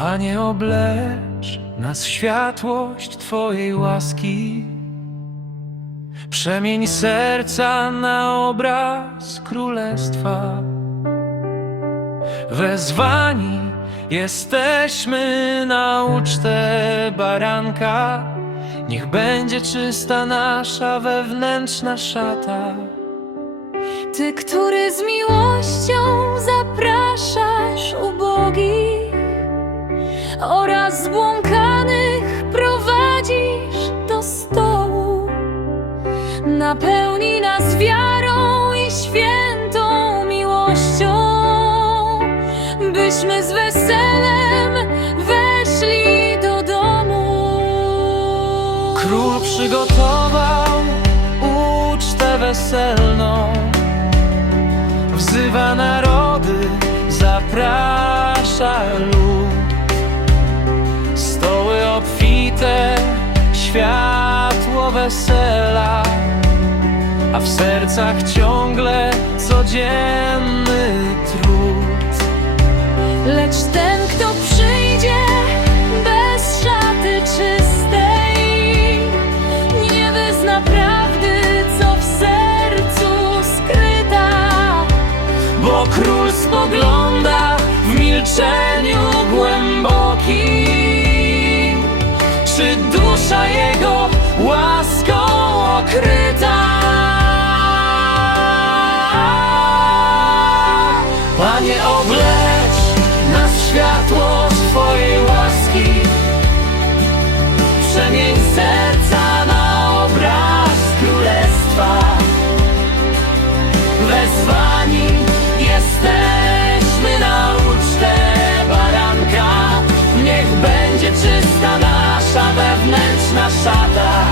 Panie, oblecz nas światłość Twojej łaski. Przemień serca na obraz królestwa. Wezwani jesteśmy na ucztę baranka. Niech będzie czysta nasza wewnętrzna szata. Ty, który z miłością zapraszasz napełnij nas wiarą i świętą miłością, byśmy z weselem weszli do domu. Król przygotował ucztę weselną, wzywa narody, a w sercach ciągle codzienny trud. Lecz ten, kto przyjdzie bez szaty czystej, nie wyzna prawdy, co w sercu skryta. Bo król spogląda w milczeniu głębokim, czy dusza jego łaską okryta. Panie, oblecz nas światło Twojej łaski, przemień serca na obraz królestwa. Wezwani jesteśmy na ucztę baranka. Niech będzie czysta nasza wewnętrzna szata.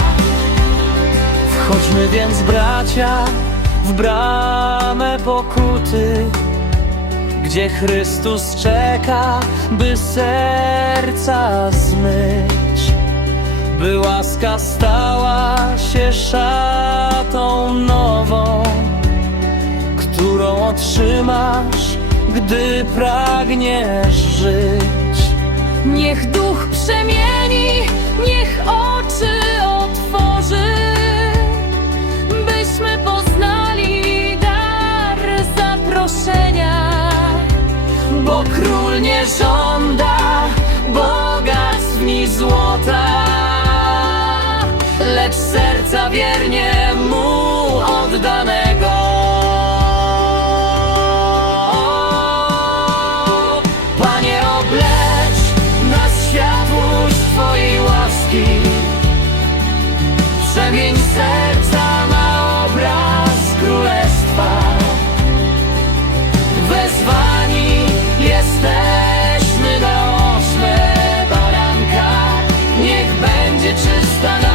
Wchodźmy więc bracia w bramę pokuty Gdzie Chrystus czeka, by serca zmyć By łaska stała się szatą nową którą otrzymasz, gdy pragniesz żyć. Niech duch przemieni, niech oczy wiernie mu oddanego. Panie, oblecz nas światłość Twojej łaski. Przemień serca na obraz królestwa. Wezwani jesteśmy na oczne baranka. Niech będzie czysta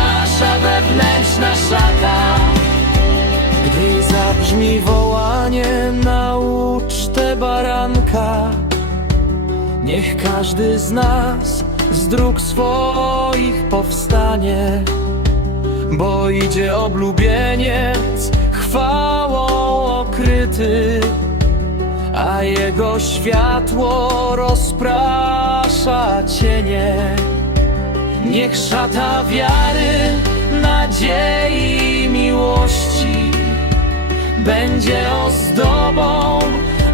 niech każdy z nas z dróg swoich powstanie, bo idzie oblubieniec chwałą okryty a jego światło rozprasza cienie. Niech szata wiary, nadziei, miłości będzie ozdobą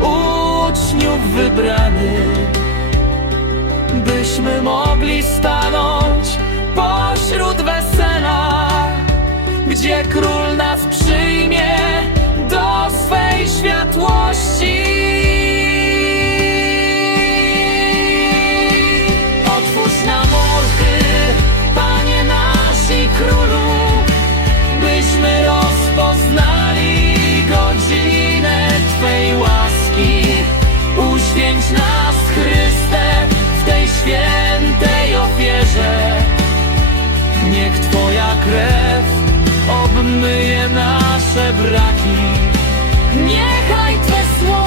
uczniów wybranych, byśmy mogli stanąć pośród wesela, gdzie król zmyje nasze braki. Niechaj Twe słowa.